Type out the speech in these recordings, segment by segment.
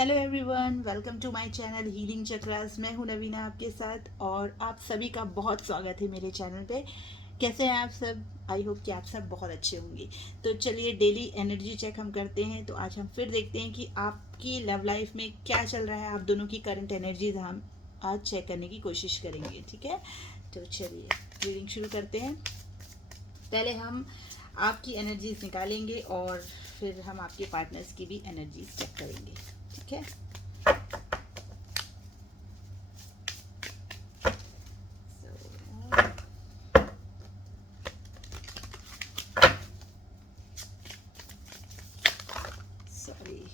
Hello everyone, welcome to my channel healing chakras. मैं हूं नवीना आपके साथ और आप सभी का बहुत स्वागत है मेरे चैनल पे। कैसे हैं आप सब? आई होप कि आप सब बहुत अच्छे होंगे। तो चलिए डेली एनर्जी चेक हम करते हैं। तो आज हम फिर देखते हैं कि आपकी लव लाइफ में क्या चल रहा है। आप दोनों की करंट एनर्जीज हम आज चेक करने की कोशिश करेंगे, ठीक है? तो चलिए रीडिंग शुरू करते हैं। पहले हम आपकी एनर्जीज निकालेंगे और फिर हम आपके पार्टनर्स की भी एनर्जीज चेक करेंगे, ठीक है? सॉरी।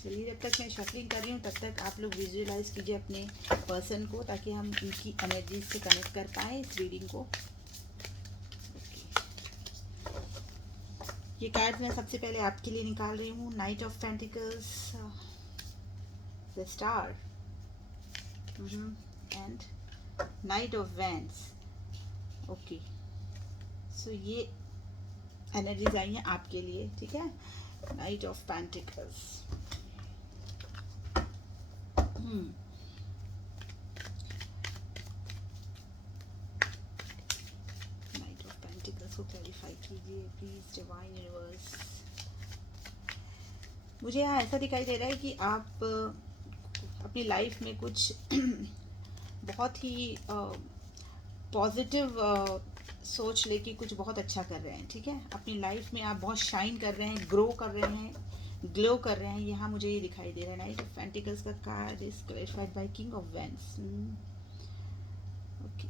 चलिए, जब तक मैं शफलिंग कर रही हूँ तब तक आप लोग विजुअलाइज कीजिए अपने पर्सन को, ताकि हम उनकी एनर्जी से कनेक्ट कर पाए इस रीडिंग को। ये कार्ड मैं सबसे पहले आपके लिए निकाल रही हूँ। Knight of pentacles, the star and knight of wands. Okay, so ये एनर्जीज आई हैं आपके लिए, ठीक है? Knight of pentacles. Knight of pentacles को क्लैरिफाई कीजिए प्लीज डिवाइन यूनिवर्स। मुझे यहाँ ऐसा दिखाई दे रहा है कि आप अपनी लाइफ में कुछ बहुत ही पॉजिटिव सोच लेके कुछ बहुत अच्छा कर रहे हैं, ठीक है? अपनी लाइफ में आप बहुत शाइन कर रहे हैं, ग्रो कर रहे हैं, ग्लो कर रहे हैं। यहाँ मुझे ये दिखाई दे रहा है। नाइट ऑफ पेंटिकल्स का card is clarified by king of wands. Okay,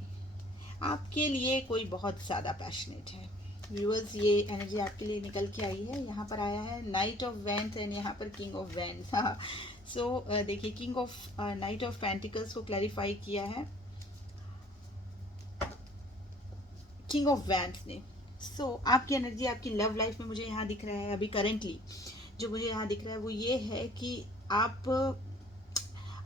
आपके लिए कोई बहुत ज़्यादा पैशनेट है। व्यूअर्स, ये एनर्जी आपके लिए निकल के आई है। यहाँ पर आया है नाइट ऑफ वैंड्स एंड यहाँ पर किंग ऑफ वैंड्स। सो देखिए, king of knight of pentacles को क्लैरिफाई किया है किंग ऑफ वैंड्स ने। सो आपकी एनर्जी आपकी लव लाइफ में मुझे यहाँ दिख रहा है। अभी करेंटली जो मुझे यहाँ दिख रहा है वो ये है कि आप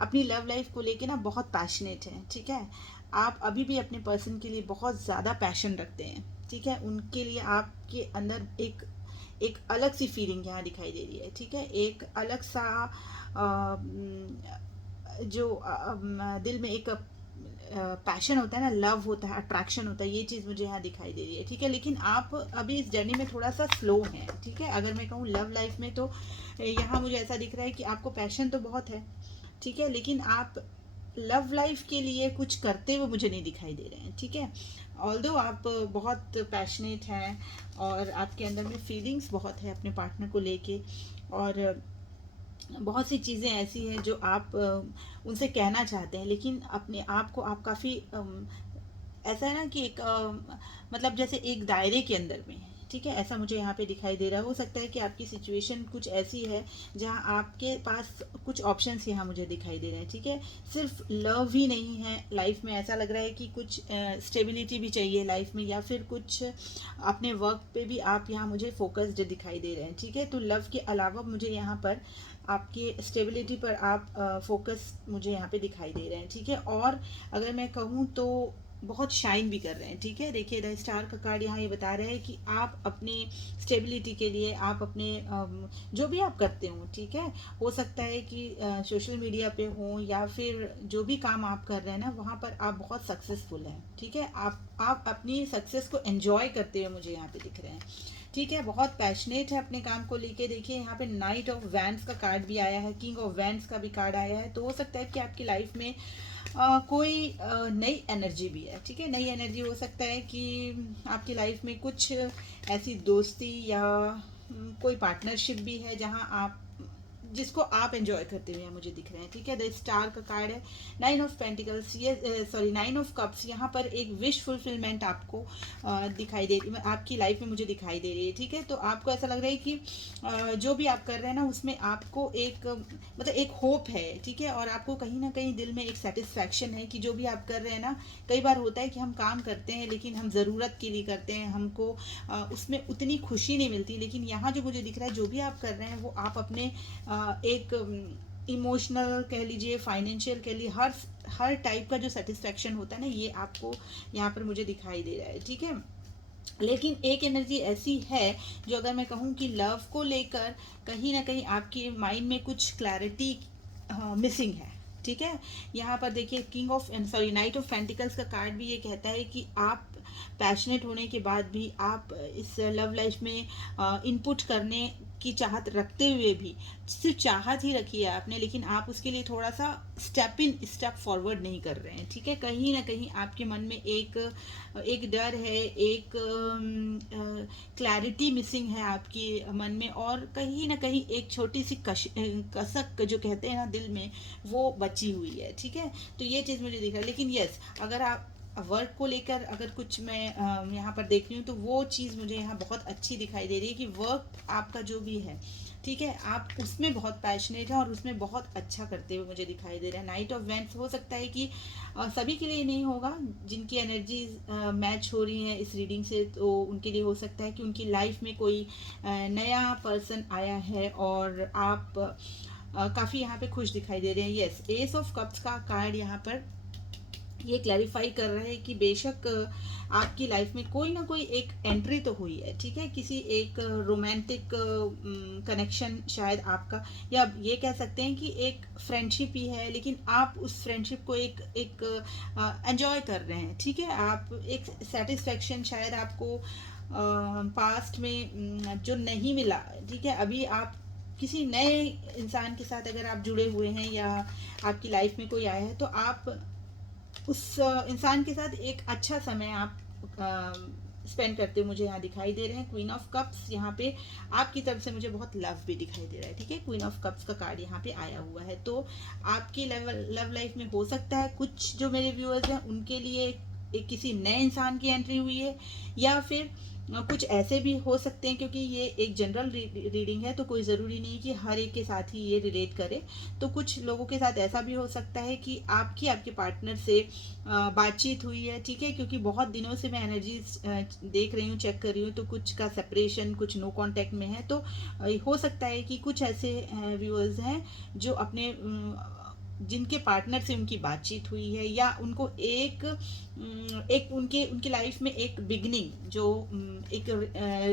अपनी लव लाइफ को लेके ना बहुत पैशनेट हैं, ठीक है? आप अभी भी अपने पर्सन के लिए बहुत ज़्यादा पैशन रखते हैं, ठीक है? उनके लिए आपके अंदर एक एक अलग सी फीलिंग यहाँ दिखाई दे रही है, ठीक है? एक अलग सा जो दिल में एक पैशन होता है ना, लव होता है, अट्रैक्शन होता है, ये चीज़ मुझे यहाँ दिखाई दे रही है, ठीक है? लेकिन आप अभी इस जर्नी में थोड़ा सा स्लो हैं, ठीक है? अगर मैं कहूँ लव लाइफ में, तो यहाँ मुझे ऐसा दिख रहा है कि आपको पैशन तो बहुत है, ठीक है? लेकिन आप लव लाइफ के लिए कुछ करते हुए मुझे नहीं दिखाई दे रहे हैं, ठीक है? ऑल्दो आप बहुत पैशनेट हैं और आपके अंदर में फीलिंग्स बहुत है अपने पार्टनर को लेके, और बहुत सी चीज़ें ऐसी हैं जो आप उनसे कहना चाहते हैं, लेकिन अपने आप को आप काफ़ी ऐसा है ना कि एक मतलब जैसे एक दायरे के अंदर में, ठीक है? ऐसा मुझे यहाँ पे दिखाई दे रहा है। हो सकता है कि आपकी सिचुएशन कुछ ऐसी है जहाँ आपके पास कुछ ऑप्शंस यहाँ मुझे दिखाई दे रहे हैं, ठीक है? सिर्फ लव ही नहीं है लाइफ में। ऐसा लग रहा है कि कुछ स्टेबिलिटी भी चाहिए लाइफ में, या फिर कुछ अपने वर्क पे भी आप यहाँ मुझे फोकस्ड दिखाई दे रहे हैं, ठीक है? तो लव के अलावा मुझे यहाँ पर आपके स्टेबिलिटी पर आप फोकस मुझे यहाँ पे दिखाई दे रहे हैं, ठीक है? और अगर मैं कहूँ तो बहुत शाइन भी कर रहे हैं, ठीक है? देखिए, द स्टार का कार्ड यहाँ ये बता रहे हैं कि आप अपने स्टेबिलिटी के लिए, आप अपने जो भी आप करते हो, ठीक है? हो सकता है कि सोशल मीडिया पे हो या फिर जो भी काम आप कर रहे हैं ना, वहाँ पर आप बहुत सक्सेसफुल हैं, ठीक है? आप अपनी सक्सेस को एंजॉय करते हुए मुझे यहाँ पे दिख रहे हैं, ठीक है? बहुत पैशनेट है अपने काम को लेके। देखिए, यहाँ पे नाइट ऑफ वैंड्स का कार्ड भी आया है, किंग ऑफ वैंड्स का भी कार्ड आया है। तो हो सकता है कि आपकी लाइफ में कोई नई एनर्जी भी है, ठीक है? नई एनर्जी हो सकता है कि आपकी लाइफ में कुछ ऐसी दोस्ती या कोई पार्टनरशिप भी है जहां आप जिसको आप एंजॉय करते हुए मुझे दिख रहे हैं, ठीक है। द स्टार का कार्ड है, 9 ऑफ पेंटिकल्स, ये सॉरी 9 ऑफ कप्स, यहाँ पर एक विश फुलफिलमेंट आपको दिखाई दे रही, आपकी लाइफ में मुझे दिखाई दे रही है, ठीक है। तो आपको ऐसा लग रहा है कि जो भी आप कर रहे हैं ना उसमें आपको एक मतलब एक होप है, ठीक है। और आपको कहीं ना कहीं दिल में एक सेटिस्फैक्शन है कि जो भी आप कर रहे हैं ना, कई बार होता है कि हम काम करते हैं लेकिन हम ज़रूरत के लिए करते हैं, हमको उसमें उतनी खुशी नहीं मिलती, लेकिन यहाँ जो मुझे दिख रहा है जो भी आप कर रहे हैं वो आप अपने एक इमोशनल कह लीजिए, फाइनेंशियल कह लीजिए, हर टाइप का जो सेटिस्फैक्शन होता है ना, ये आपको यहाँ पर मुझे दिखाई दे रहा है, ठीक है। लेकिन एक एनर्जी ऐसी है जो अगर मैं कहूँ कि लव को लेकर कहीं ना कहीं आपके माइंड में कुछ क्लैरिटी मिसिंग है, ठीक है। यहाँ पर देखिए king of sorry night of pentacles का कार्ड भी ये कहता है कि आप पैशनेट होने के बाद भी आप इस लव लाइफ में इनपुट करने की चाहत रखते हुए भी सिर्फ चाहत ही रखी है आपने, लेकिन आप उसके लिए थोड़ा सा स्टेप फॉरवर्ड नहीं कर रहे हैं, ठीक है। कहीं ना कहीं आपके मन में एक डर है, एक क्लैरिटी मिसिंग है आपके मन में, और कहीं ना कहीं एक छोटी सी कसक जो कहते हैं ना दिल में, वो बची हुई है, ठीक है। तो ये चीज़ मुझे दिख रहा है। लेकिन यस, अगर आप वर्क को लेकर अगर कुछ मैं यहाँ पर देख रही हूँ तो वो चीज़ मुझे यहाँ बहुत अच्छी दिखाई दे रही है कि वर्क आपका जो भी है, ठीक है, आप उसमें बहुत पैशनेट हैं और उसमें बहुत अच्छा करते हुए मुझे दिखाई दे रहा है। नाइट ऑफ वेंट्स हो सकता है कि सभी के लिए नहीं होगा, जिनकी एनर्जीज मैच हो रही हैं इस रीडिंग से, तो उनके लिए हो सकता है कि उनकी लाइफ में कोई नया पर्सन आया है और आप काफ़ी यहाँ पे खुश दिखाई दे रहे हैं। यस, एस ऑफ कप्स का कार्ड यहाँ पर ये क्लैरिफाई कर रहा है कि बेशक आपकी लाइफ में कोई ना कोई एक एंट्री तो हुई है, ठीक है, किसी एक रोमांटिक कनेक्शन शायद आपका, या ये कह सकते हैं कि एक फ्रेंडशिप ही है, लेकिन आप उस फ्रेंडशिप को एक एंजॉय कर रहे हैं, ठीक है। आप एक सेटिस्फेक्शन शायद आपको पास्ट में जो नहीं मिला, ठीक है, अभी आप किसी नए इंसान के साथ अगर आप जुड़े हुए हैं या आपकी लाइफ में कोई आया है, तो आप उस इंसान के साथ एक अच्छा समय आप स्पेंड करते हुए मुझे यहाँ दिखाई दे रहे हैं। क्वीन ऑफ कप्स यहाँ पे आपकी तरफ से मुझे बहुत लव भी दिखाई दे रहा है, ठीक है। क्वीन ऑफ कप्स का कार्ड यहाँ पे आया हुआ है, तो आपकी लव लाइफ में हो सकता है कुछ जो मेरे व्यूअर्स हैं उनके लिए एक किसी नए इंसान की एंट्री हुई है, या फिर कुछ ऐसे भी हो सकते हैं, क्योंकि ये एक जनरल रीडिंग है तो कोई ज़रूरी नहीं कि हर एक के साथ ही ये रिलेट करे। तो कुछ लोगों के साथ ऐसा भी हो सकता है कि आपके पार्टनर से बातचीत हुई है, ठीक है, क्योंकि बहुत दिनों से मैं एनर्जी देख रही हूँ, चेक कर रही हूँ, तो कुछ का सेपरेशन, कुछ नो कांटेक्ट में है। तो हो सकता है कि कुछ ऐसे व्यूअर्स हैं जो अपने जिनके पार्टनर से उनकी बातचीत हुई है, या उनको एक उनकी लाइफ में एक बिगनिंग, जो एक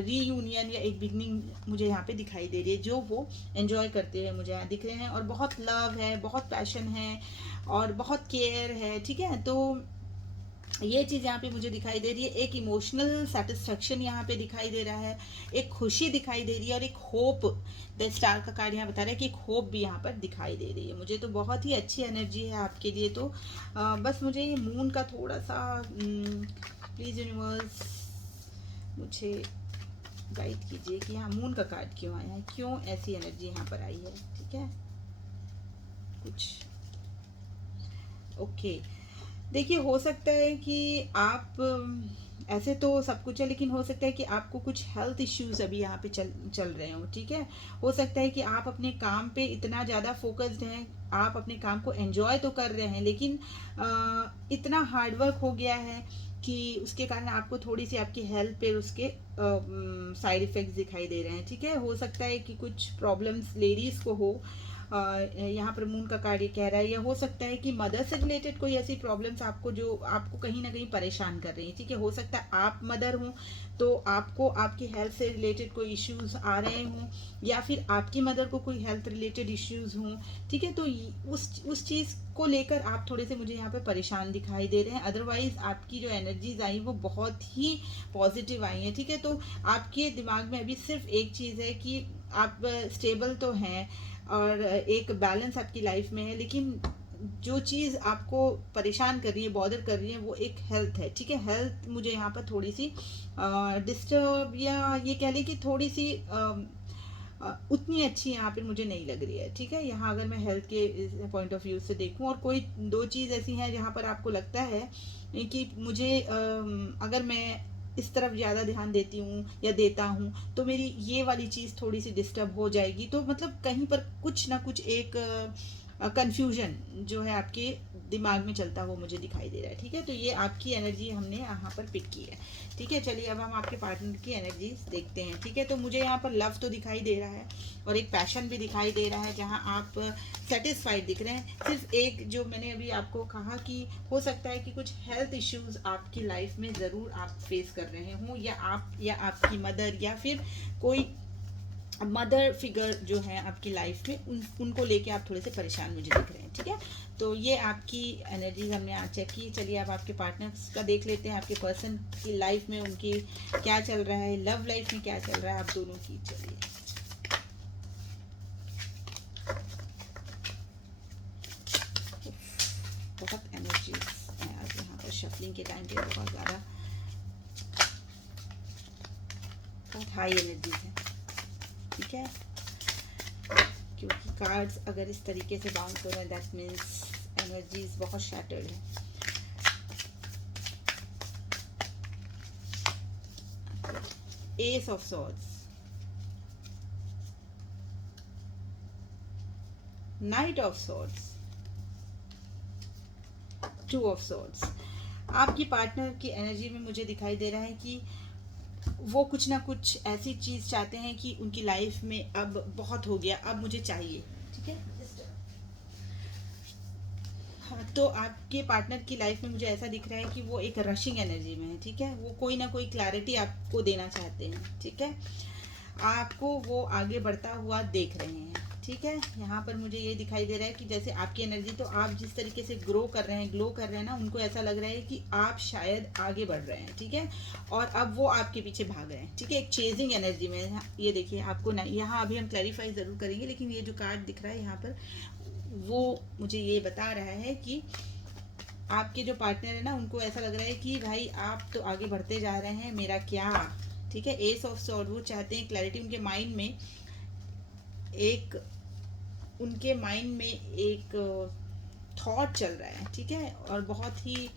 रीयूनियन या एक बिगनिंग मुझे यहाँ पे दिखाई दे रही है, जो वो एंजॉय करते हैं मुझे यहाँ दिख रहे हैं, और बहुत लव है, बहुत पैशन है और बहुत केयर है, ठीक है। तो ये चीज़ यहाँ पे मुझे दिखाई दे रही है, एक इमोशनल सेटिस्फेक्शन यहाँ पे दिखाई दे रहा है, एक खुशी दिखाई दे रही है, और एक होप, द स्टार का कार्ड यहाँ बता रहा है कि एक होप भी यहाँ पर दिखाई दे रही है मुझे। तो बहुत ही अच्छी एनर्जी है आपके लिए। तो बस मुझे ये मून का थोड़ा सा प्लीज़ यूनिवर्स मुझे गाइड कीजिए कि यहाँ मून का कार्ड क्यों आया है, क्यों ऐसी एनर्जी यहाँ पर आई है, ठीक है। कुछ ओके, देखिए हो सकता है कि आप ऐसे तो सब कुछ है, लेकिन हो सकता है कि आपको कुछ हेल्थ इश्यूज अभी यहाँ पे चल रहे हो, ठीक है। हो सकता है कि आप अपने काम पे इतना ज़्यादा फोकस्ड हैं, आप अपने काम को एंजॉय तो कर रहे हैं, लेकिन इतना हार्डवर्क हो गया है कि उसके कारण आपको थोड़ी सी आपकी हेल्थ पे उसके साइड इफ़ेक्ट्स दिखाई दे रहे हैं, ठीक है। हो सकता है कि कुछ प्रॉब्लम्स लेडीज़ को हो, यहाँ पर मून का कार्ड ये कह रहा है, या हो सकता है कि मदर से रिलेटेड कोई ऐसी प्रॉब्लम्स आपको जो आपको कहीं ना कहीं परेशान कर रही है, ठीक है। हो सकता है आप मदर हों तो आपको आपकी हेल्थ से रिलेटेड कोई इश्यूज आ रहे हों, या फिर आपकी मदर को कोई हेल्थ रिलेटेड इश्यूज हों, ठीक है। तो उस चीज़ को लेकर आप थोड़े से मुझे यहाँ पे परेशान दिखाई दे रहे हैं। अदरवाइज आपकी जो एनर्जीज आई वो बहुत ही पॉजिटिव आई हैं, ठीक है। तो आपके दिमाग में अभी सिर्फ एक चीज़ है कि आप स्टेबल तो हैं और एक बैलेंस आपकी लाइफ में है, लेकिन जो चीज़ आपको परेशान कर रही है, बॉदर कर रही है, वो एक हेल्थ है, ठीक है। हेल्थ मुझे यहाँ पर थोड़ी सी डिस्टर्ब, या ये कह लें कि थोड़ी सी उतनी अच्छी यहाँ पे मुझे नहीं लग रही है। ठीक है, यहाँ अगर मैं हेल्थ के पॉइंट ऑफ व्यू से देखूँ, और कोई दो चीज़ ऐसी हैं जहाँ पर आपको लगता है कि मुझे अगर मैं इस तरफ ज़्यादा ध्यान देती हूँ या देता हूँ तो मेरी ये वाली चीज़ थोड़ी सी डिस्टर्ब हो जाएगी, तो मतलब कहीं पर कुछ ना कुछ एक कंफ्यूजन जो है आपके दिमाग में चलता हुआ मुझे दिखाई दे रहा है। ठीक है, तो ये आपकी एनर्जी हमने यहाँ पर पिक की है। ठीक है, चलिए अब हम आपके पार्टनर की एनर्जी देखते हैं। ठीक है, तो मुझे यहाँ पर लव तो दिखाई दे रहा है और एक पैशन भी दिखाई दे रहा है, जहाँ आप सेटिस्फाइड दिख रहे हैं। सिर्फ एक जो मैंने अभी आपको कहा कि हो सकता है कि कुछ हेल्थ इश्यूज आपकी लाइफ में ज़रूर आप फेस कर रहे हों, या आप या आपकी मदर या फिर कोई मदर फिगर जो है आपकी लाइफ में, उनको लेके आप थोड़े से परेशान मुझे दिख रहे हैं। ठीक है, तो ये आपकी एनर्जीज हमने आज चेक की। चलिए अब आपके पार्टनर्स का देख लेते हैं, आपके पर्सन की लाइफ में उनकी क्या चल रहा है, लव लाइफ में क्या चल रहा है आप दोनों की। चलिए बहुत एनर्जीज है आज यहाँ पर शफलिंग के टाइम पे, बहुत ज़्यादा, बहुत हाई एनर्जीज है। ठीक है, क्योंकि कार्ड्स अगर इस तरीके से बाउंस हो रहे हैं दैट मीन्स एनर्जीज बहुत शैटर्ड है। S of swords, night of swords, two of swords. आपकी पार्टनर की एनर्जी में मुझे दिखाई दे रहा है कि वो कुछ ना कुछ ऐसी चीज़ चाहते हैं कि उनकी लाइफ में अब बहुत हो गया, अब मुझे चाहिए। ठीक है, हाँ, तो आपके पार्टनर की लाइफ में मुझे ऐसा दिख रहा है कि वो एक रशिंग एनर्जी में है। ठीक है, वो कोई ना कोई क्लैरिटी आपको देना चाहते हैं। ठीक है, आपको वो आगे बढ़ता हुआ देख रहे हैं। ठीक है, यहाँ पर मुझे ये दिखाई दे रहा है कि जैसे आपकी एनर्जी, तो आप जिस तरीके से ग्रो कर रहे हैं, ग्लो कर रहे हैं ना, उनको ऐसा लग रहा है कि आप शायद आगे बढ़ रहे हैं। ठीक है, और अब वो आपके पीछे भाग रहे हैं। ठीक है, एक चेजिंग एनर्जी में। ये देखिए आपको ना, यहाँ अभी हम क्लैरिफाई ज़रूर करेंगे, लेकिन ये जो कार्ड दिख रहा है यहाँ पर, वो मुझे ये बता रहा है कि आपके जो पार्टनर है ना, उनको ऐसा लग रहा है कि भाई आप तो आगे बढ़ते जा रहे हैं, मेरा क्या। ठीक है, एस ऑफ सॉर्ड, वो चाहते हैं क्लैरिटी। उनके माइंड में एक थॉट चल रहा है। ठीक है, और बहुत ही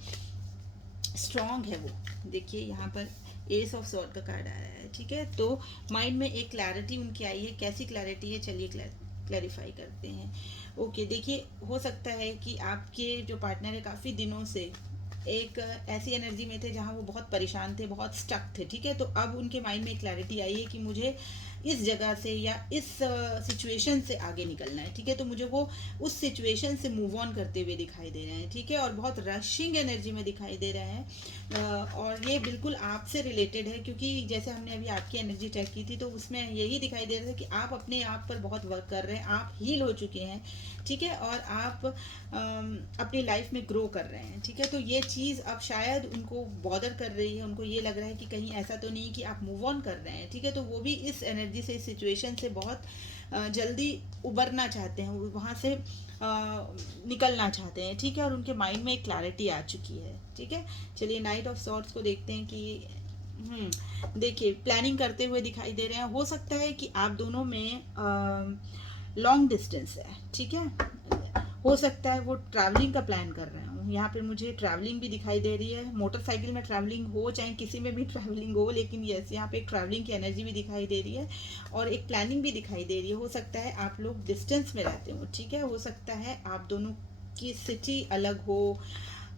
स्ट्रॉन्ग है वो। देखिए यहाँ पर एस ऑफ सॉर्ड का कार्ड आ रहा है। ठीक है, तो माइंड में एक क्लैरिटी उनकी आई है। कैसी क्लैरिटी है, चलिए क्लैरिफाई करते हैं। ओके, देखिए हो सकता है कि आपके जो पार्टनर है काफ़ी दिनों से एक ऐसी एनर्जी में थे जहाँ वो बहुत परेशान थे, बहुत स्टक थे। ठीक है, तो अब उनके माइंड में क्लैरिटी आई है कि मुझे इस जगह से या इस सिचुएशन से आगे निकलना है। ठीक है, तो मुझे वो उस सिचुएशन से मूव ऑन करते हुए दिखाई दे रहे हैं। ठीक है, और बहुत रशिंग एनर्जी में दिखाई दे रहे हैं, और ये बिल्कुल आपसे रिलेटेड है, क्योंकि जैसे हमने अभी आपकी एनर्जी चेक की थी तो उसमें यही दिखाई दे रहा था कि आप अपने आप पर बहुत वर्क कर रहे हैं, आप हील हो चुके हैं। ठीक है, और आप अपनी लाइफ में ग्रो कर रहे हैं। ठीक है, तो ये चीज़ अब शायद उनको बॉदर कर रही है, उनको ये लग रहा है कि कहीं ऐसा तो नहीं कि आप मूव ऑन कर रहे हैं। ठीक है, तो वो भी इस एनर्जी से, इस सिचुएशन से बहुत जल्दी उबरना चाहते हैं, वहाँ से निकलना चाहते हैं। ठीक है, और उनके माइंड में एक क्लैरिटी आ चुकी है। ठीक है, चलिए नाइट ऑफ सॉर्ड्स को देखते हैं कि देखिए प्लानिंग करते हुए दिखाई दे रहे हैं। हो सकता है कि आप दोनों में लॉन्ग डिस्टेंस है। ठीक है, हो सकता है वो ट्रैवलिंग का प्लान कर रहे हो। यहाँ पे मुझे ट्रैवलिंग भी दिखाई दे रही है, मोटरसाइकिल में ट्रैवलिंग हो चाहे किसी में भी ट्रैवलिंग हो, लेकिन यस यहाँ पे एक ट्रैवलिंग की एनर्जी भी दिखाई दे रही है और एक प्लानिंग भी दिखाई दे रही है। हो सकता है आप लोग डिस्टेंस में रहते हो। ठीक है, हो सकता है आप दोनों की सिटी अलग हो,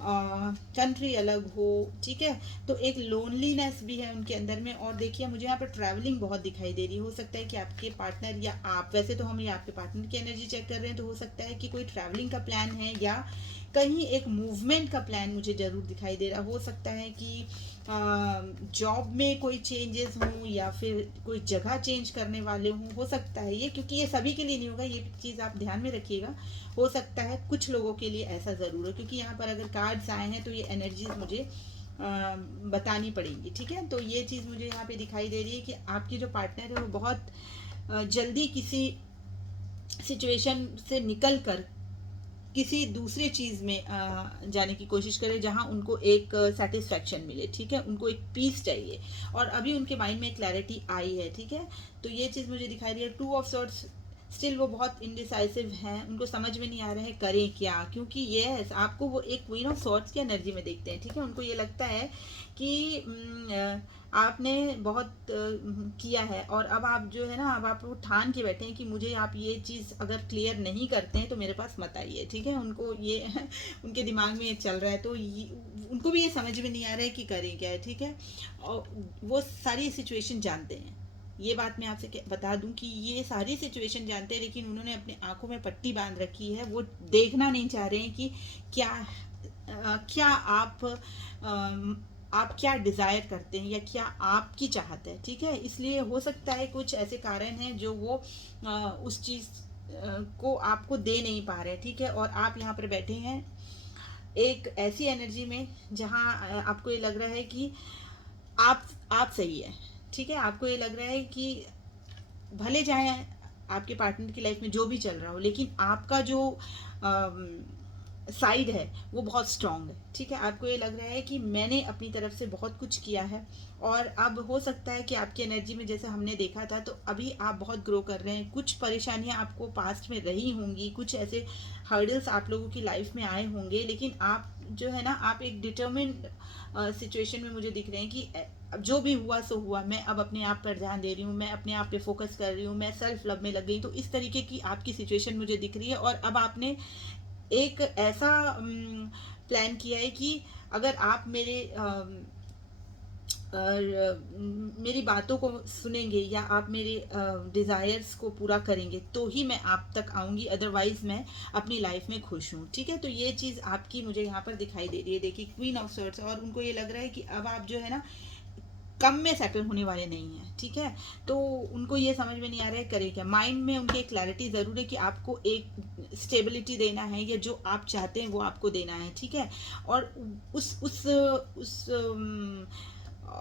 कंट्री अलग हो। ठीक है, तो एक लोनलीनेस भी है उनके अंदर में। और देखिए मुझे यहाँ पर ट्रैवलिंग बहुत दिखाई दे रही है। हो सकता है कि आपके पार्टनर या आप, वैसे तो हम ये आपके पार्टनर की एनर्जी चेक कर रहे हैं, तो हो सकता है कि कोई ट्रैवलिंग का प्लान है या कहीं एक मूवमेंट का प्लान मुझे ज़रूर दिखाई दे रहा। हो सकता है कि जॉब में कोई चेंजेस हों या फिर कोई जगह चेंज करने वाले हों। हो सकता है ये, क्योंकि ये सभी के लिए नहीं होगा, ये चीज़ आप ध्यान में रखिएगा। हो सकता है कुछ लोगों के लिए ऐसा ज़रूर है, क्योंकि यहाँ पर अगर कार्ड्स आए हैं तो ये एनर्जीज मुझे बतानी पड़ेंगी। ठीक है, तो ये चीज़ मुझे यहाँ पे दिखाई दे रही है कि आपकी जो पार्टनर है वो बहुत जल्दी किसी सिचुएशन से निकल कर किसी दूसरे चीज़ में जाने की कोशिश करें जहां उनको एक सेटिस्फेक्शन मिले, ठीक है, उनको एक पीस चाहिए। और अभी उनके माइंड में क्लैरिटी आई है, ठीक है। तो ये चीज़ मुझे दिखाई रही है। 2 ऑफ सॉर्ट्स, स्टिल वो बहुत इनडिसाइसिव हैं, उनको समझ में नहीं आ रहा है करें क्या, क्योंकि ये आपको वो एक क्वीन ऑफ सॉर्ट्स की एनर्जी में देखते हैं, ठीक है। उनको ये लगता है कि आपने बहुत किया है, और अब आप जो है ना, अब आप वो ठान के बैठे हैं कि मुझे आप ये चीज़ अगर क्लियर नहीं करते हैं तो मेरे पास मत आइए, ठीक है। उनको ये उनके दिमाग में ये चल रहा है, तो उनको भी ये समझ में नहीं आ रहा है कि करें क्या है, ठीक है। और वो सारी सिचुएशन जानते हैं, ये बात मैं आपसे बता दूं कि ये सारी सिचुएशन जानते हैं, लेकिन उन्होंने अपने आंखों में पट्टी बांध रखी है। वो देखना नहीं चाह रहे हैं कि क्या क्या आप क्या डिज़ायर करते हैं या क्या आपकी चाहत है, ठीक है। इसलिए हो सकता है कुछ ऐसे कारण हैं जो वो उस चीज़ को आपको दे नहीं पा रहे, ठीक है। और आप यहाँ पर बैठे हैं एक ऐसी एनर्जी में जहाँ आपको ये लग रहा है कि आप सही है, ठीक है। आपको ये लग रहा है कि भले चाहे आपके पार्टनर की लाइफ में जो भी चल रहा हो, लेकिन आपका जो साइड है वो बहुत स्ट्रांग है, ठीक है। आपको ये लग रहा है कि मैंने अपनी तरफ से बहुत कुछ किया है, और अब हो सकता है कि आपकी एनर्जी में जैसे हमने देखा था, तो अभी आप बहुत ग्रो कर रहे हैं। कुछ परेशानियां आपको पास्ट में रही होंगी, कुछ ऐसे हर्डल्स आप लोगों की लाइफ में आए होंगे, लेकिन आप जो है ना, आप एक डिटर्मिन्ड सिचुएशन में मुझे दिख रहे हैं कि अब जो भी हुआ सो हुआ, मैं अब अपने आप पर ध्यान दे रही हूँ, मैं अपने आप पे फोकस कर रही हूँ, मैं सेल्फ लव में लग गई। तो इस तरीके की आपकी सिचुएशन मुझे दिख रही है, और अब आपने एक ऐसा प्लान किया है कि अगर आप मेरी बातों को सुनेंगे या आप मेरे डिज़ायर्स को पूरा करेंगे तो ही मैं आप तक आऊँगी, अदरवाइज़ मैं अपनी लाइफ में खुश हूँ, ठीक है। तो ये चीज़ आपकी मुझे यहाँ पर दिखाई दे रही है। देखिए, क्वीन ऑफ सॉर्ड्स, और उनको ये लग रहा है कि अब आप जो है ना, कम में सेटल होने वाले नहीं हैं, ठीक है। तो उनको ये समझ में नहीं आ रहा है करें क्या। माइंड में उनके क्लैरिटी ज़रूर है कि आपको एक स्टेबिलिटी देना है, या जो आप चाहते हैं वो आपको देना है, ठीक है। और उस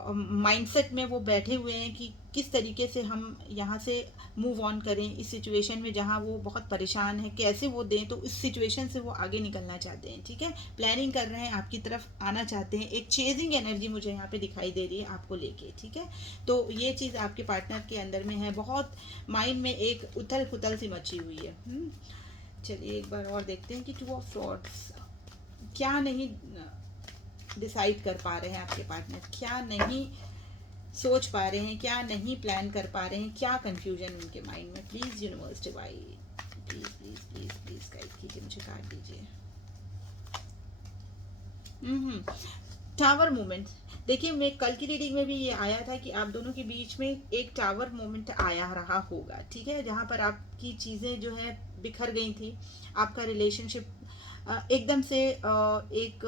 माइंडसेट में वो बैठे हुए हैं कि किस तरीके से हम यहाँ से मूव ऑन करें इस सिचुएशन में जहाँ वो बहुत परेशान है, कैसे वो दें। तो इस सिचुएशन से वो आगे निकलना चाहते हैं, ठीक है। प्लानिंग कर रहे हैं, आपकी तरफ आना चाहते हैं। एक चेजिंग एनर्जी मुझे यहाँ पे दिखाई दे रही है आपको लेके, ठीक है। तो ये चीज़ आपके पार्टनर के अंदर में है, बहुत माइंड में एक उथल पुथल सी मची हुई है। चलिए एक बार और देखते हैं कि 2 ऑफ सॉर्ड्स क्या नहीं डिसाइड कर पा रहे हैं आपके पार्टनर, क्या नहीं सोच पा रहे हैं, क्या नहीं प्लान कर पा रहे हैं, क्या कंफ्यूजन उनके माइंड में। Please universe divide, please please please please guide कीजिए, मुझे कार्ड दीजिए। टावर मोमेंट, देखिए मैं कल की रीडिंग में भी ये आया था कि आप दोनों के बीच में एक टावर मोमेंट आया रहा होगा, ठीक है, जहाँ पर आपकी चीज़ें जो है बिखर गई थी। आपका रिलेशनशिप एकदम से एक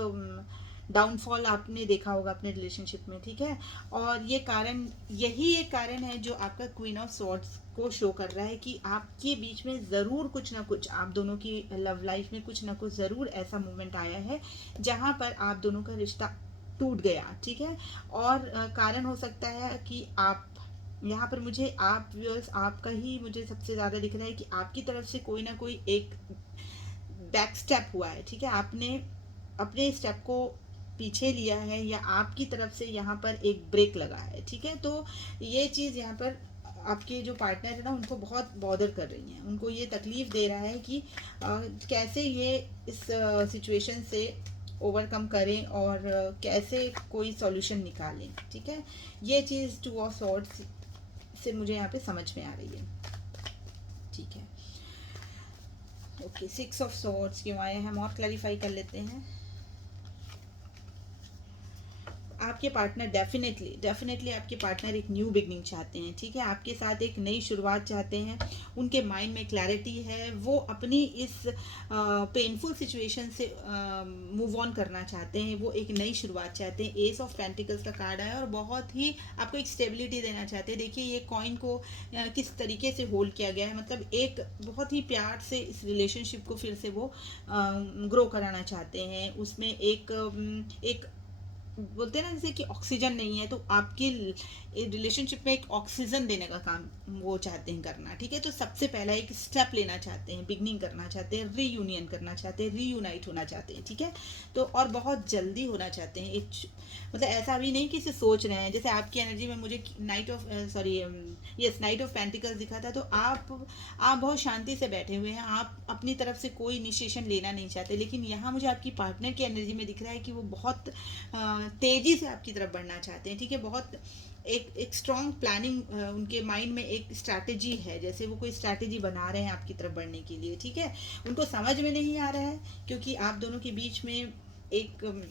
डाउनफॉल आपने देखा होगा अपने रिलेशनशिप में, ठीक है। और ये कारण, यही एक कारण है जो आपका क्वीन ऑफ सॉर्ड्स को शो कर रहा है कि आपके बीच में ज़रूर कुछ ना कुछ, आप दोनों की लव लाइफ में कुछ ना कुछ ज़रूर ऐसा मोमेंट आया है जहाँ पर आप दोनों का रिश्ता टूट गया, ठीक है। और कारण हो सकता है कि आप यहाँ पर मुझे आप व्यूअर्स आपका ही मुझे सबसे ज़्यादा दिख रहा है कि आपकी तरफ से कोई ना कोई एक बैक स्टेप हुआ है, ठीक है। आपने अपने स्टेप को पीछे लिया है, या आपकी तरफ से यहाँ पर एक ब्रेक लगा है, ठीक है। तो ये चीज़ यहाँ पर आपके जो पार्टनर है ना, उनको बहुत बॉदर कर रही हैं, उनको ये तकलीफ दे रहा है कि कैसे ये इस सिचुएशन से ओवरकम करें और कैसे कोई सॉल्यूशन निकालें, ठीक है। ये चीज़ 2 ऑफ सॉर्ड्स से मुझे यहाँ पे समझ में आ रही है, ठीक है। ओके, 6 ऑफ सॉर्ड्स क्यों आए हैं, हम और क्लैरिफाई कर लेते हैं। आपके पार्टनर डेफिनेटली आपके पार्टनर एक न्यू बिगनिंग चाहते हैं, ठीक है। आपके साथ एक नई शुरुआत चाहते हैं। उनके माइंड में क्लैरिटी है, वो अपनी इस पेनफुल सिचुएशन से मूव ऑन करना चाहते हैं, वो एक नई शुरुआत चाहते हैं। एस ऑफ पेंटिकल्स का कार्ड आया और बहुत ही आपको एक स्टेबिलिटी देना चाहते हैं। देखिए ये कॉइन को किस तरीके से होल्ड किया गया है, मतलब एक बहुत ही प्यार से इस रिलेशनशिप को फिर से वो ग्रो कराना चाहते हैं। उसमें एक बोलते हैं ना जैसे कि ऑक्सीजन नहीं है, तो आपके रिलेशनशिप में एक ऑक्सीजन देने का काम वो चाहते हैं करना, ठीक है। तो सबसे पहला एक स्टेप लेना चाहते हैं, बिगनिंग करना चाहते हैं, रीयूनियन करना चाहते हैं, रीयूनाइट होना चाहते हैं, ठीक है। तो और बहुत जल्दी होना चाहते हैं, एक मतलब ऐसा भी नहीं कि इसे सोच रहे हैं। जैसे आपकी एनर्जी में मुझे night of sorry yes night of pentacles दिखा था, तो आप बहुत शांति से बैठे हुए हैं, आप अपनी तरफ से कोई इनिशिएशन लेना नहीं चाहते। लेकिन यहाँ मुझे आपकी पार्टनर की एनर्जी में दिख रहा है कि वो बहुत तेजी से आपकी तरफ बढ़ना चाहते हैं, ठीक है। बहुत एक स्ट्रॉन्ग प्लानिंग उनके माइंड में एक स्ट्रैटेजी है, जैसे वो कोई स्ट्रैटेजी बना रहे हैं आपकी तरफ बढ़ने के लिए, ठीक है। उनको समझ में नहीं आ रहा है क्योंकि आप दोनों के बीच में एक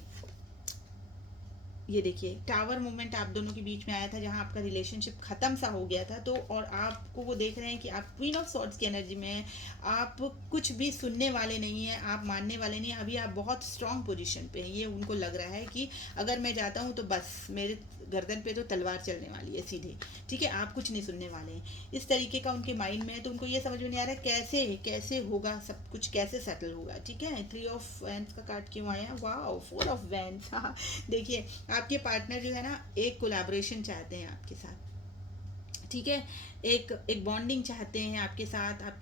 ये देखिए टावर मूवमेंट आप दोनों के बीच में आया था, जहां आपका रिलेशनशिप खत्म सा हो गया था। तो और आपको वो देख रहे हैं कि आप क्वीन ऑफ सॉर्ड्स की एनर्जी में हैं, आप कुछ भी सुनने वाले नहीं हैं, आप मानने वाले नहीं हैं। अभी आप बहुत स्ट्रांग पोजीशन पे हैं, ये उनको लग रहा है कि अगर मैं जाता हूँ तो बस मेरे गर्दन पे तो तलवार चलने वाली है सीधे, ठीक है, आप कुछ नहीं सुनने वाले हैं। इस तरीके का उनके माइंड में है। तो उनको ये समझ में नहीं आ रहा है कैसे कैसे होगा सब कुछ, कैसे सेटल होगा, ठीक है। 3 ऑफ वैंस का कार्ड क्यों आया, वाह 4 ऑफ वैंस। हाँ देखिए आपके पार्टनर जो है ना एक कोलैबोरेशन चाहते हैं आपके साथ, ठीक है। एक बॉन्डिंग चाहते हैं आपके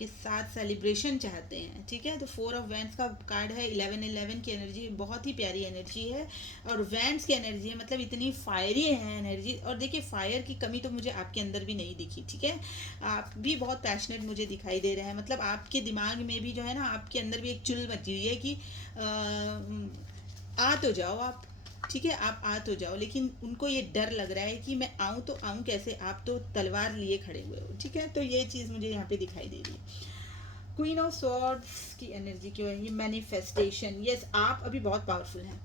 साथ सेलिब्रेशन चाहते हैं, ठीक है। तो 4 ऑफ वैंस का कार्ड है, 11 की एनर्जी बहुत ही प्यारी एनर्जी है। और वैंस की एनर्जी है, मतलब इतनी फायरी है एनर्जी। और देखिए फायर की कमी तो मुझे आपके अंदर भी नहीं दिखी, ठीक है। आप भी बहुत पैशनेट मुझे दिखाई दे रहे हैं, मतलब आपके दिमाग में भी जो है ना, आपके अंदर भी एक चुल मची हुई है कि आ तो जाओ आप, ठीक है, आप आ तो जाओ। लेकिन उनको ये डर लग रहा है कि मैं आऊँ तो आऊँ कैसे, आप तो तलवार लिए खड़े हुए हो, ठीक है। तो ये चीज़ मुझे यहाँ पे दिखाई दे रही है। क्वीन ऑफ सॉर्ड्स की एनर्जी क्यों है, ये मैनिफेस्टेशन। यस आप अभी बहुत पावरफुल हैं,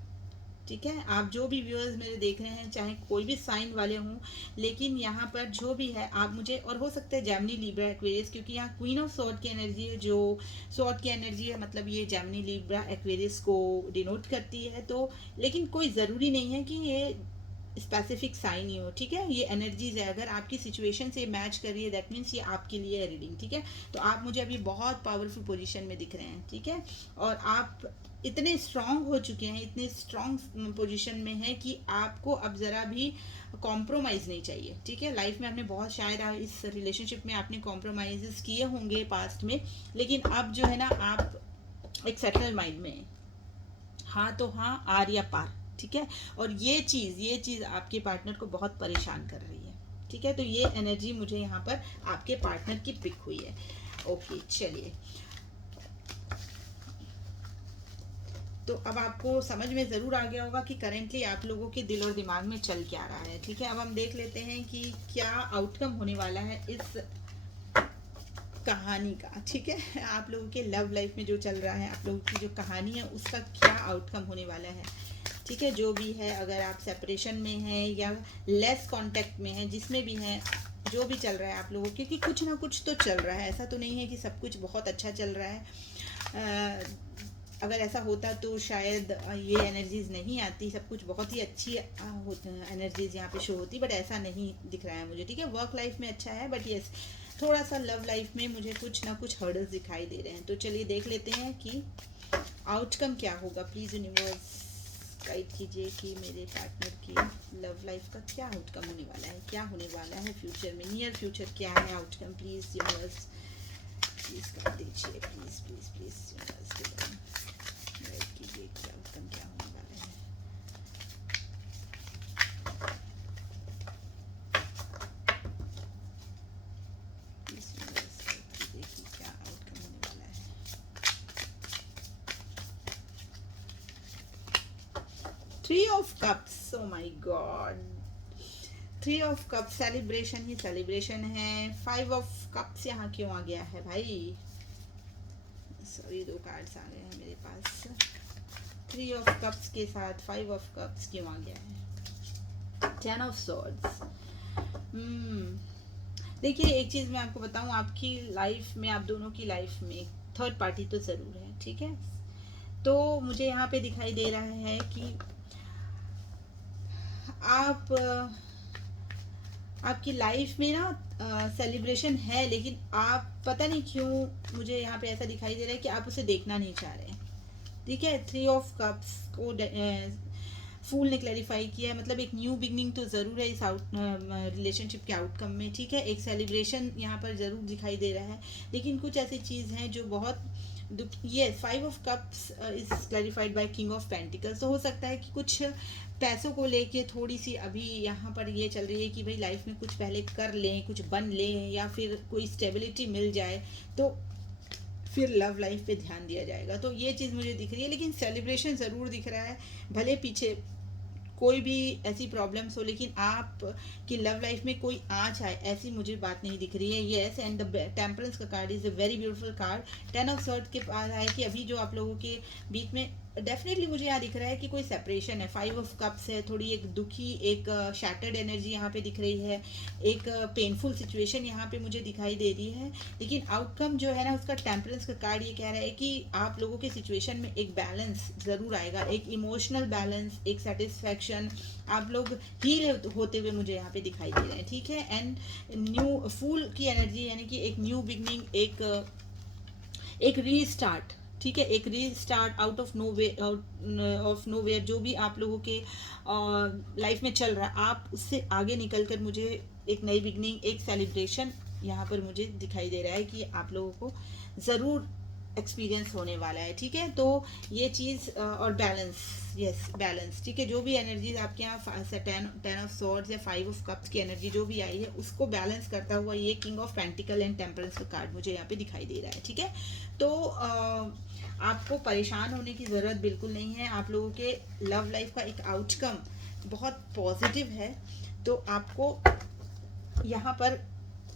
ठीक है। आप जो भी व्यूअर्स मेरे देख रहे हैं, चाहे कोई भी साइन वाले हों, लेकिन यहाँ पर जो भी है आप मुझे, और हो सकता है जेमिनी लिब्रा एक्वेरियस, क्योंकि यहाँ क्वीन ऑफ सॉर्ड की एनर्जी है, जो सॉर्ड की एनर्जी है, मतलब ये जेमिनी लिब्रा एक्वेरियस को डिनोट करती है। तो लेकिन कोई ज़रूरी नहीं है कि ये स्पेसिफिक साइन ही हो, ठीक है। ये एनर्जीज है, अगर आपकी सिचुएशन से मैच कर रही है दैट मीन्स ये आपके लिए है रीडिंग, ठीक है। तो आप मुझे अभी बहुत पावरफुल पोजीशन में दिख रहे हैं, ठीक है। और आप इतने स्ट्रांग हो चुके हैं, इतने स्ट्रांग पोजीशन में हैं कि आपको अब ज़रा भी कॉम्प्रोमाइज़ नहीं चाहिए, ठीक है। लाइफ में आपने बहुत शायद इस रिलेशनशिप में आपने कॉम्प्रोमाइज़ किए होंगे पास्ट में, लेकिन अब जो है ना आप एक सेटल माइंड में हैं। हाँ तो हाँ, आर या पार, ठीक है। और ये चीज़ आपके पार्टनर को बहुत परेशान कर रही है, ठीक है। तो ये एनर्जी मुझे यहाँ पर आपके पार्टनर की पिक हुई है। ओके चलिए, तो अब आपको समझ में ज़रूर आ गया होगा कि करेंटली आप लोगों के दिल और दिमाग में चल क्या रहा है, ठीक है। अब हम देख लेते हैं कि क्या आउटकम होने वाला है इस कहानी का, ठीक है। आप लोगों के लव लाइफ में जो चल रहा है, आप लोगों की जो कहानी है, उसका क्या आउटकम होने वाला है, ठीक है। जो भी है, अगर आप सेपरेशन में हैं या लेस कांटेक्ट में हैं, जिसमें भी हैं, जो भी चल रहा है आप लोगों के, कि कुछ ना कुछ तो चल रहा है, ऐसा तो नहीं है कि सब कुछ बहुत अच्छा चल रहा है। अगर ऐसा होता तो शायद ये एनर्जीज नहीं आती, सब कुछ बहुत ही अच्छी एनर्जीज यहाँ पे शो होती, बट ऐसा नहीं दिख रहा है मुझे, ठीक है। वर्क लाइफ में अच्छा है, बट यस थोड़ा सा लव लाइफ में मुझे कुछ ना कुछ हर्डल्स दिखाई दे रहे हैं। तो चलिए देख लेते हैं कि आउटकम क्या होगा। प्लीज़ यूनिवर्स गाइड कीजिए कि मेरे पार्टनर की लव लाइफ का क्या आउटकम होने वाला है, क्या होने वाला है फ्यूचर में, नियर फ्यूचर क्या है आउटकम। प्लीज़ यूनिवर्स प्लीज़ कर दीजिए, please please please universe guide कीजिए कि आउटकम क्या होने वाला है। प्लीज़ यूनिवर्स गाइड कीजिए कि क्या आउटकम होने वाला है। 3 of cups, oh my God, 3 of cups celebration he celebration है। 5 ऑफ कप्स यहाँ क्यों आ गया है भाई, सॉरी 2 कार्ड्स आ गए हैं मेरे पास। 3 ऑफ कप्स के साथ 5 ऑफ कप्स क्यों आ गया है। 10 ऑफ सॉर्ड्स। देखिए एक चीज़ मैं आपको बताऊं, आपकी लाइफ में, आप दोनों की लाइफ में थर्ड पार्टी तो ज़रूर है, ठीक है। तो मुझे यहाँ पे दिखाई दे रहा है कि आप आपकी लाइफ में ना सेलिब्रेशन है, लेकिन आप पता नहीं क्यों मुझे यहाँ पे ऐसा दिखाई दे रहा है कि आप उसे देखना नहीं चाह रहे हैं, ठीक है। 3 ऑफ कप्स को फूल ने क्लैरिफाई किया है, मतलब एक न्यू बिगनिंग तो ज़रूर है इस रिलेशनशिप के आउटकम में, ठीक है। एक सेलिब्रेशन यहाँ पर ज़रूर दिखाई दे रहा है, लेकिन कुछ ऐसी चीज़ हैं जो बहुत दुख। ये 5 of Cups is clarified by king of pentacles. तो हो सकता है कि कुछ पैसों को लेके थोड़ी सी अभी यहाँ पर ये चल रही है कि भाई लाइफ में कुछ पहले कर लें, कुछ बन लें, या फिर कोई स्टेबिलिटी मिल जाए तो फिर लव लाइफ पे ध्यान दिया जाएगा। तो ये चीज़ मुझे दिख रही है, लेकिन सेलिब्रेशन ज़रूर दिख रहा है। भले पीछे कोई भी ऐसी प्रॉब्लम्स हो, लेकिन आप की लव लाइफ में कोई आँच आए ऐसी मुझे बात नहीं दिख रही है। येस, एंड द टेम्परेंस का card is a very beautiful card. 10 of Swords के पास है कि अभी जो आप लोगों के बीच में डेफिनेटली मुझे यहाँ दिख रहा है कि कोई सेपरेशन है। 5 of Cups है, थोड़ी एक दुखी, एक शैटर्ड एनर्जी यहाँ पे दिख रही है, एक पेनफुल सिचुएशन यहाँ पे मुझे दिखाई दे रही है। लेकिन आउटकम जो है ना उसका टेम्परेंस का कार्ड ये कह रहा है कि आप लोगों के सिचुएशन में एक बैलेंस ज़रूर आएगा, एक इमोशनल बैलेंस, एक सेटिस्फैक्शन। आप लोग हील होते हुए मुझे यहाँ पे दिखाई दे रहे हैं, ठीक है। एंड न्यू फूल की एनर्जी यानी कि एक न्यू बिगनिंग, एक रीस्टार्ट, ठीक है। एक restart out of no way, of nowhere, जो भी आप लोगों के लाइफ में चल रहा है, आप उससे आगे निकल कर मुझे एक नई बिगनिंग, एक सेलिब्रेशन यहाँ पर मुझे दिखाई दे रहा है कि आप लोगों को ज़रूर एक्सपीरियंस होने वाला है, ठीक है। तो ये चीज़ और बैलेंस, यस बैलेंस, ठीक है। जो भी एनर्जीज आपके यहाँ 10 of Swords या 5 of Cups की एनर्जी जो भी आई है उसको बैलेंस करता हुआ ये king of pentacle and temperance का कार्ड मुझे यहाँ पे दिखाई दे रहा है, ठीक है। तो आपको परेशान होने की ज़रूरत बिल्कुल नहीं है। आप लोगों के लव लाइफ का एक आउटकम बहुत पॉजिटिव है, तो आपको यहाँ पर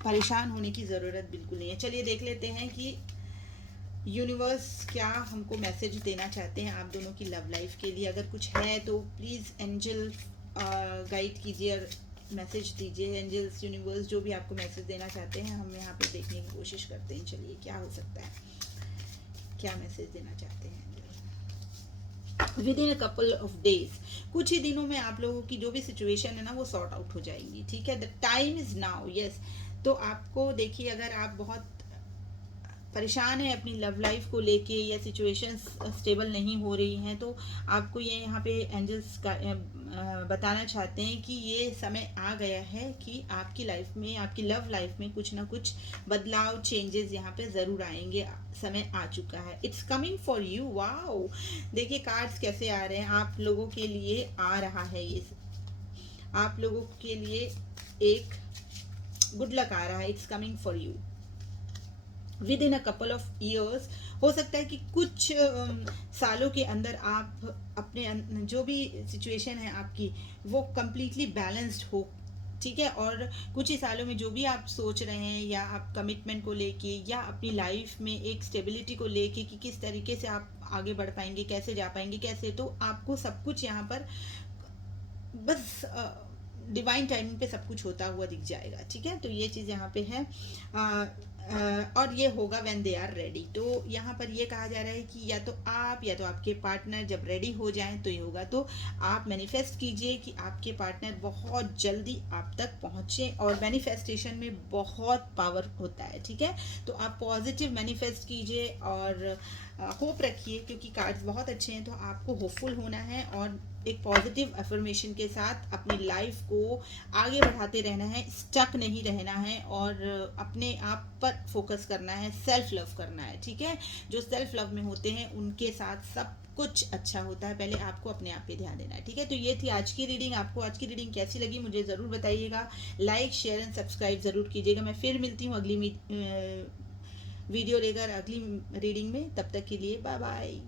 परेशान होने की ज़रूरत बिल्कुल नहीं है। चलिए देख लेते हैं कि यूनिवर्स क्या हमको मैसेज देना चाहते हैं आप दोनों की लव लाइफ के लिए। अगर कुछ है तो प्लीज़ एंजल गाइड कीजिए, मैसेज दीजिए। एंजल्स, यूनिवर्स, जो भी आपको मैसेज देना चाहते हैं हम यहाँ पे देखने की कोशिश करते हैं। चलिए क्या हो सकता है, क्या मैसेज देना चाहते हैं angel. With in a couple of days, कुछ ही दिनों में आप लोगों की जो भी सिचुएशन है ना वो सॉर्ट आउट हो जाएंगी, ठीक है। The time is now, yes. तो आपको देखिए, अगर आप बहुत परेशान है अपनी लव लाइफ को लेके या सिचुएशंस स्टेबल नहीं हो रही हैं, तो आपको ये यहाँ पे एंजल्स का बताना चाहते हैं कि ये समय आ गया है कि आपकी लाइफ में, आपकी लव लाइफ में कुछ ना कुछ बदलाव, चेंजेस यहाँ पे ज़रूर आएंगे। समय आ चुका है, it's coming for you. Wow, देखिए कार्ड्स कैसे आ रहे हैं आप लोगों के लिए। आ रहा है ये आप लोगों के लिए एक गुड लक आ रहा है, it's coming for you with in a couple of years. हो सकता है कि कुछ सालों के अंदर आप अपने जो भी सिचुएशन है आपकी वो कम्प्लीटली बैलेंस्ड हो, ठीक है। और कुछ ही सालों में जो भी आप सोच रहे हैं, या आप कमिटमेंट को लेके, या अपनी लाइफ में एक स्टेबिलिटी को लेके कि किस तरीके से आप आगे बढ़ पाएंगे, कैसे जा पाएंगे, कैसे, तो आपको सब कुछ यहाँ पर बस डिवाइन टाइमिंग पे सब कुछ होता हुआ दिख जाएगा, ठीक है। तो ये चीज़ यहाँ पे है। और ये होगा व्हेन दे आर रेडी। तो यहाँ पर ये कहा जा रहा है कि या तो आप या तो आपके पार्टनर जब रेडी हो जाएं तो ये होगा। तो आप मैनिफेस्ट कीजिए कि आपके पार्टनर बहुत जल्दी आप तक पहुँचे, और मैनिफेस्टेशन में बहुत पावर होता है, ठीक है। तो आप पॉजिटिव मैनिफेस्ट कीजिए और होप रखिए, क्योंकि कार्ड्स बहुत अच्छे हैं। तो आपको होपफुल होना है और एक पॉजिटिव अफर्मेशन के साथ अपनी लाइफ को आगे बढ़ाते रहना है, स्टक नहीं रहना है, और अपने आप पर फोकस करना है, सेल्फ लव करना है, ठीक है। जो सेल्फ लव में होते हैं उनके साथ सब कुछ अच्छा होता है। पहले आपको अपने आप पे ध्यान देना है, ठीक है। तो ये थी आज की रीडिंग। आपको आज की रीडिंग कैसी लगी मुझे ज़रूर बताइएगा। लाइक, शेयर एंड सब्सक्राइब ज़रूर कीजिएगा। मैं फिर मिलती हूँ अगली वीडियो लेकर, अगली रीडिंग में। तब तक के लिए बाय बाय।